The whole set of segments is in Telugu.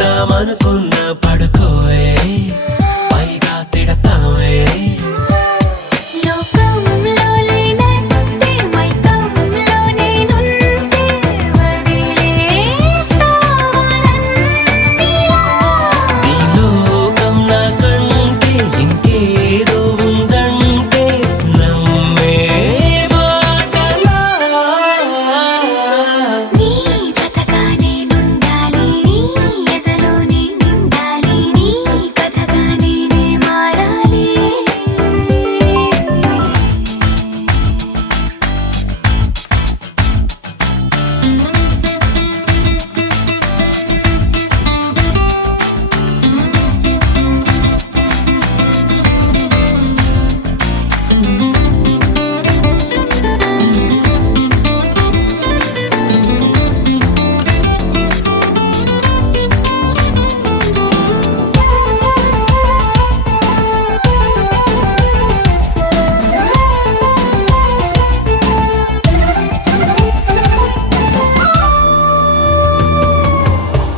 చేద్దామనుకున్న పడుకోవే పైగా తిడతావే నీ లోకం నాకంటే ఇంకేదో ఉందంటే నమ్మే మాటలా నీ జతగా నేనుండాలి నీ ఎదలో నిండాలి నీ కథగా నేనే మారాలి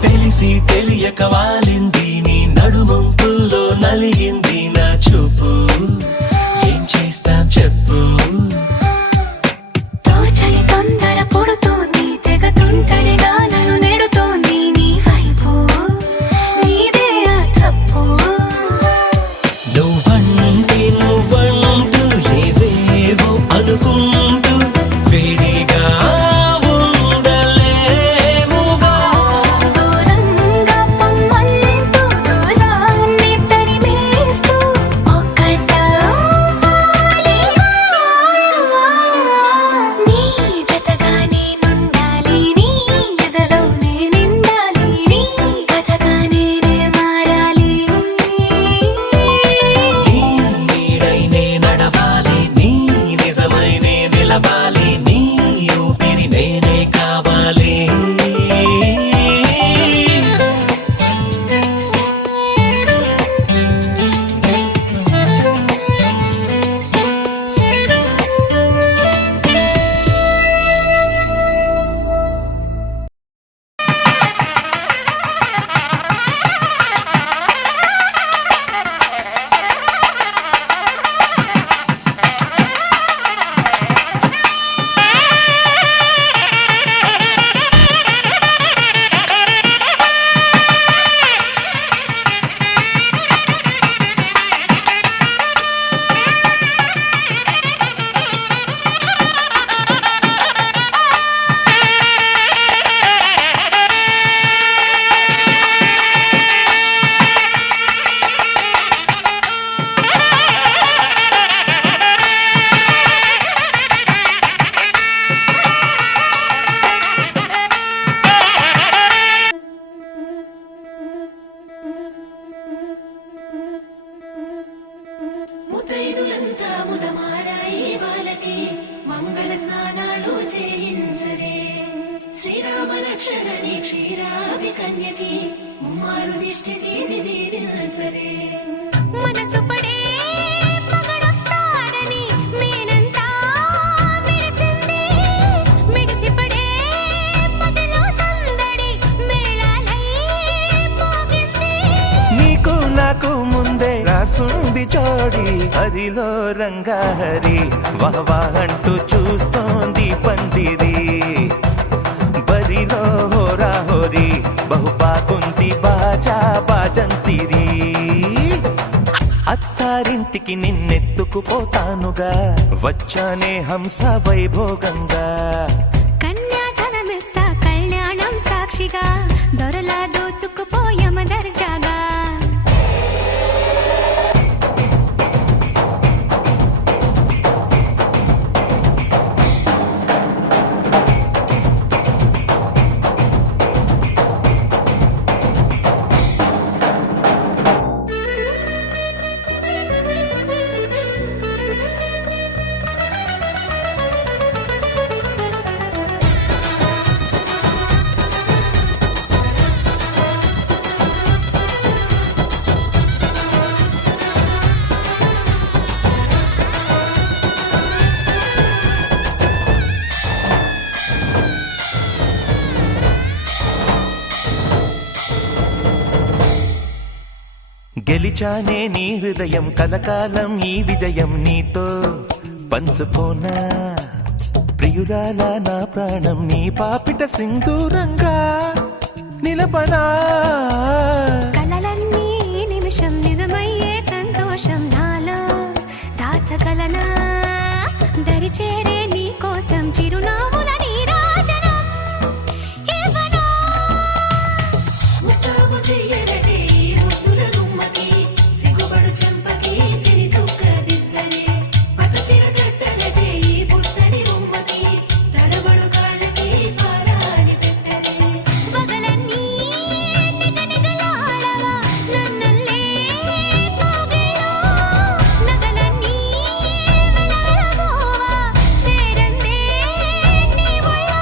తెలిసి తెలియక వాలింది నీ నడుమంపుల్లో నలిగింది నా చూపు ఏం చేస్తాం చెప్పు తోచని తొందర పుడుతోంది తెగ తుంటరిగా నన్ను నెడుతోంది నీ వైపు నీదే ఆ తప్పు నువ్వంటూ ఏవేవో అనుకుంటూ వేడిగా ఉండలేముగా దూరంగా పొమ్మంటూ దూరాన్ని తరిమేస్తూ ఒక్కటవ్వాలి నీ జతగా నేనుండాలి నీ ఎదలో నిండాలి నీ కథగా నేనే మారాలి నీ నీడై నే నడవాలి నీ నిజమై నే నిలవాలి నీ ఊపిరి నేనే కావాలి ముతైదులంతా ముదమారాయి బాలకి మంగళ స్నానాలు చేయించరే శ్రీరామ రక్షణని క్షీరాది కన్యకి ముమ్మారు దిష్టి తీసి దీవించరే మనసు పడే మగడొస్తాడని మేనంతా మెరిసింది మిడిసి పడే మదిలో సందడి మేళాలై మోగింది నీకు నాకు ముందే రాసుంది జోడి హరిలో రంగా హరి వహవా అంటూ చూస్తోంది పందిరి బరిలో హోరా హోరి బహుబాగుంది బాజా బాజంతిరి అత్తారింటికి నిన్నెత్తుకుపోతానుగా వచ్చానే హంస వైభోగంగా కన్యాధనమిస్తా కళ్యాణం సాక్షిగా దొరలా దోచుకుపోయమ దర్జాగా గెలిచానే నీ హృదయం కలకాలం ఈ విజయం నీతో పంచుకోనా ప్రియురాలా నా ప్రాణం నీ పాపిట సింధూరంగా నిలపనా కలలన్నీ నిమిషం నిజమయ్యే సంతోషం నాలో దాచగలనా దరిచేరే నీ కోసం చిరునవ్వుల నీరాజనం ఇవ్వనా ముస్తాబు చెయ్యనటే ఈ ముద్దుల గుమ్మకి సిగ్గుపడు చెంపకి సిరి చుక్క దిద్దనే పట్టు చీర కట్టనటే ఈ పుత్తడి బొమ్మకి తడబడు కాళ్ళకి పారాడి పెట్టనే పగలన్నీ నిగనిగలాడవా నన్నల్లే కౌగిల్లో నగలన్నీ వెలవెలబోవా చేరందే నీ ఒళ్ళో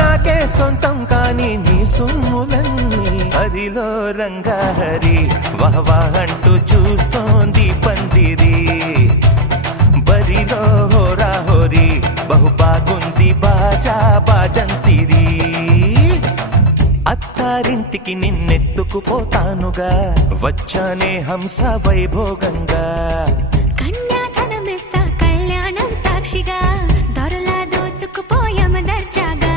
నాకే సొంతం కాని నీ సొమ్ములన్నీ హరిలో రంగాహరి వహవా అంటూ చూస్తోంది పందిరి బరిలో హోరా హోరి బహు బాగుంది బాజా బాజంతిరి అత్తారింటికి నిన్నెత్తుకుపోతానుగా వచ్చానే హంస వైభోగంగా కన్యాధనమిస్తా కళ్యాణం సాక్షిగా దొరలా దోచుకుపోయామ దర్జాగా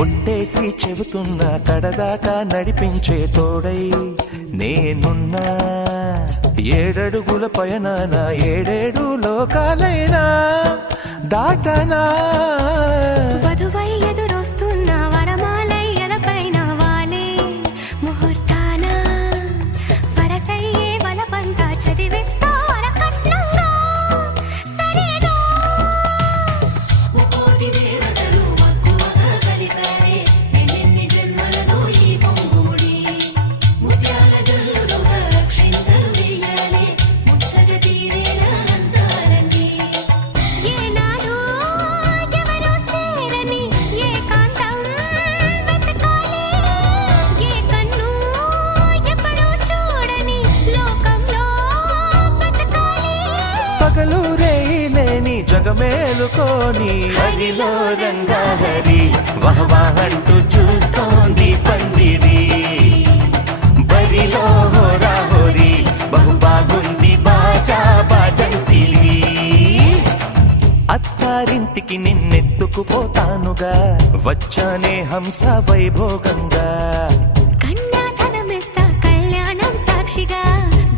ఒట్టేసి చెబుతున్నా కడదాకా నడిపించే తోడై నేనున్నా ఏడడుగుల పయనాన ఏడేడు లోకాలైనా దాటనా వధువై ఎదురొస్తున్న వరమాలై ఎదపైన వాలే ముహూర్తాన వరసయ్యే వలపంతా చదివిస్తా వరకట్నంగా సరేనా ముకోటి దేవతలు మక్కువగా కలిపారే ఎన్నెన్ని జన్మలలో ఈ పొంగుముడి ముత్యాల జల్లులుగా క్షింతలు వేయాలి ముచ్చట తీరేలా అంతారండి ఏనాడు ఎవరో చేరని ఏకాంతం వెతకాలి ఏ కన్ను ఎప్పుడూ చూడని లోకంలో బతకాలి పగలు రేయిలేని జగమేలుకోని హరిలో రంగాహరి వహవా అంటూ చూస్తోంది పందిరి బరిలో హోరా హోరి బహు బాగుంది బాజా బాజంతిరి అత్తారింటికి నిన్నెత్తుకుపోతానుగా వచ్చానే హంస వైభోగంగా కన్యాధనమిస్తా కళ్యాణం సాక్షిగా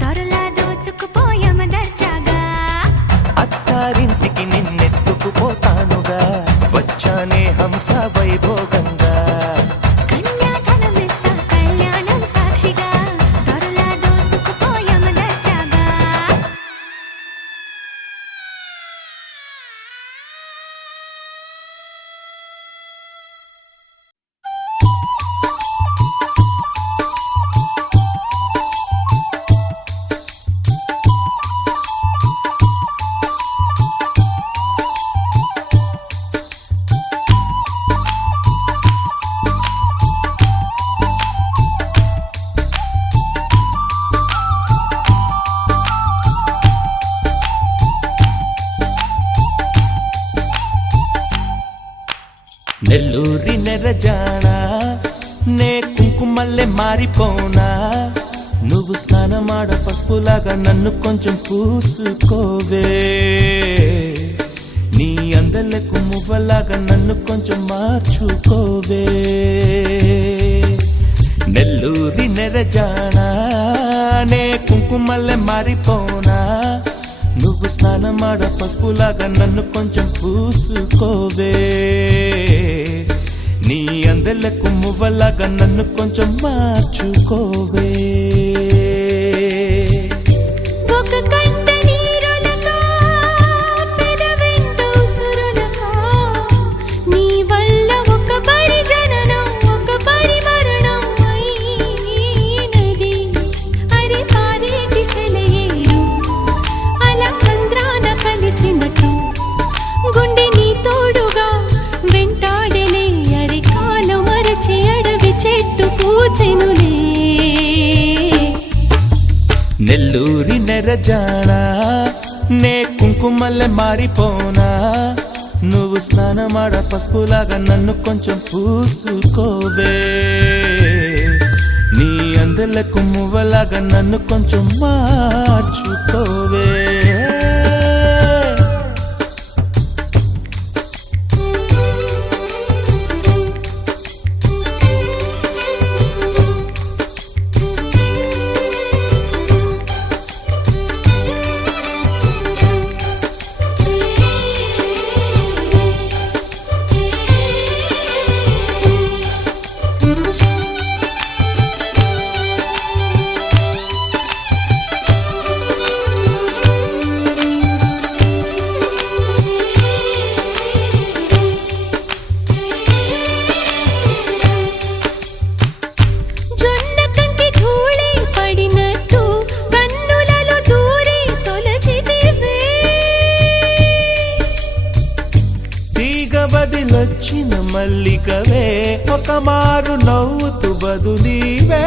దొరలా దోచుకుపోయామ దర్జాగా అత్తారింటికి నిన్నెత్తుకుపోతానుగా వచ్చానే హంస వైభోగంగా కన్యాధనమిస్తా కళ్యాణం సాక్షిగా దొరలా దోచుకుపోయామ దర్జాగా నెల్లూరి నెరజానా నే కుంకుమల్లె మారిపోనా నువ్వు స్నానమాడ పసుపులాగా నన్ను కొంచెం పూసుకోవే నీ అందలకు మువ్వలాగా నన్ను కొంచెం మార్చుకోవే నెల్లూరి నెరజానా నే కుంకుమల్లె మారిపోనా నువ్వు నువ్వు స్నానమాడ పసుపులాగా నన్ను కొంచెం పూసుకోవే నీ అందెలకు మువ్వలాగా నన్ను కొంచెం మార్చుకోవే ఒక కంట నీరులక పెదవెంట ఉసురులక నీ వల్ల ఒక పరిజననం ఒక పరిమరణం అయినది అరే పారేటి సెలయేరు అలా సంద్రాన కలిసినట్టు గుండె నీ తోడుగా వెంటాడలే అరే కాలం మరచి అడవి చెట్టు పూచెనులే నెల్లూరి నెరజానా నే కుంకుమల్లె మారిపోనా నువ్వు స్నానమాడ పసుపులాగా నన్ను కొంచెం పూసుకోవే నీ అందెలకు మువ్వలాగా నన్ను కొంచెం మార్చుకోవే జొన్న కంటి ధూళి పడినట్టు కన్నులలో దూరి తొలచితివే తీగ బదిలొచ్చిన మల్లికవే ఒక మారు నవ్వుతూ బదులీవే